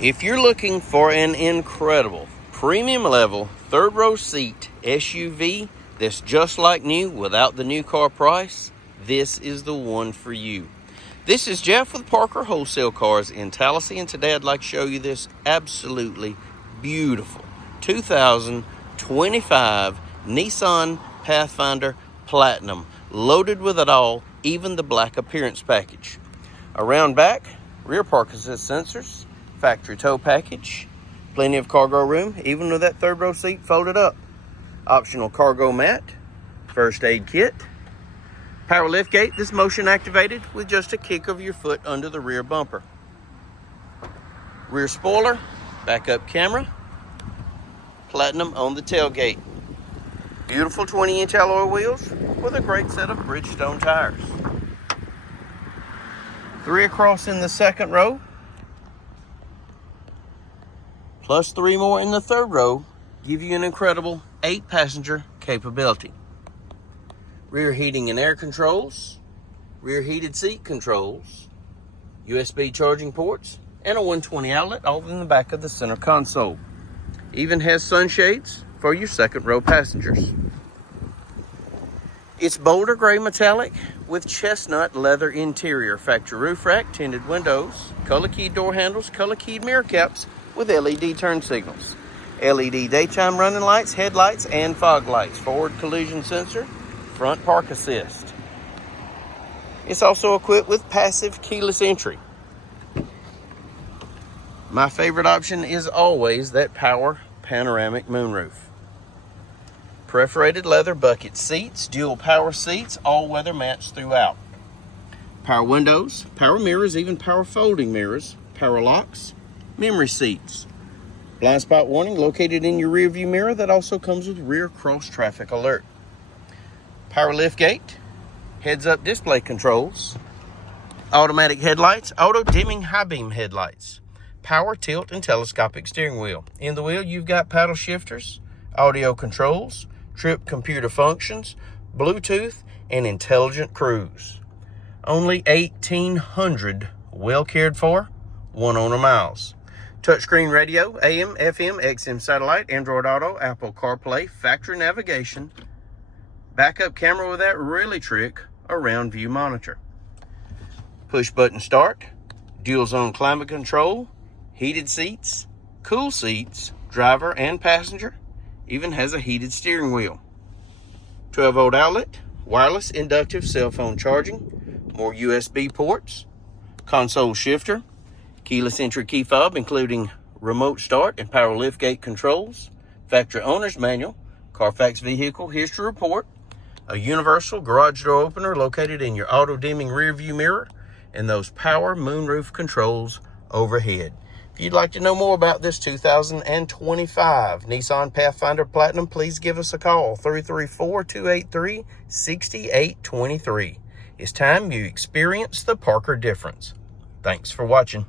If you're looking for an incredible premium level third row seat SUV that's just like new without the new car price, this is the one for you. This is Jeff with Parker Wholesale Cars in Tallassee, and today I'd like to show you this absolutely beautiful 2025 Nissan Pathfinder Platinum, loaded with it all, even the black appearance package. Around back, rear park assist sensors, factory tow package, plenty of cargo room, even with that third row seat folded up. Optional cargo mat, first aid kit, power lift gate. This motion activated with just a kick of your foot under the rear bumper. Rear spoiler, backup camera, platinum on the tailgate. Beautiful 20-inch alloy wheels with a great set of Bridgestone tires. 3 across in the second row, plus 3 more in the third row, give you an incredible 8-passenger capability. Rear heating and air controls, rear heated seat controls, USB charging ports, and a 120 outlet all in the back of the center console. Even has sunshades for your second row passengers. It's boulder gray metallic with chestnut leather interior, factory roof rack, tinted windows, color keyed door handles, color keyed mirror caps with LED turn signals, LED daytime running lights, headlights, and fog lights, forward collision sensor, front park assist. It's also equipped with passive keyless entry. My favorite option is always that power panoramic moonroof. Perforated leather bucket seats, dual power seats, all-weather mats throughout. Power windows, power mirrors, even power folding mirrors, power locks, memory seats. Blind spot warning located in your rear view mirror that also comes with rear cross traffic alert. Power lift gate, heads-up display controls, automatic headlights, auto dimming high beam headlights, power tilt and telescopic steering wheel. In the wheel you've got paddle shifters, audio controls, trip computer functions, Bluetooth, and intelligent cruise. Only 1,800 well cared for, one owner miles. Touchscreen radio, AM, FM, XM satellite, Android Auto, Apple CarPlay, factory navigation, backup camera with that really trick around view monitor. Push button start, dual zone climate control, heated seats, cool seats, driver and passenger, even has a heated steering wheel. 12-volt outlet, wireless inductive cell phone charging, more USB ports, console shifter, keyless entry key fob including remote start and power liftgate controls, factory owner's manual, Carfax vehicle history report, a universal garage door opener located in your auto dimming rear view mirror, and those power moonroof controls overhead. If you'd like to know more about this 2025 Nissan Pathfinder Platinum, please give us a call, 334-283-6823. It's time you experience the Parker difference. Thanks for watching.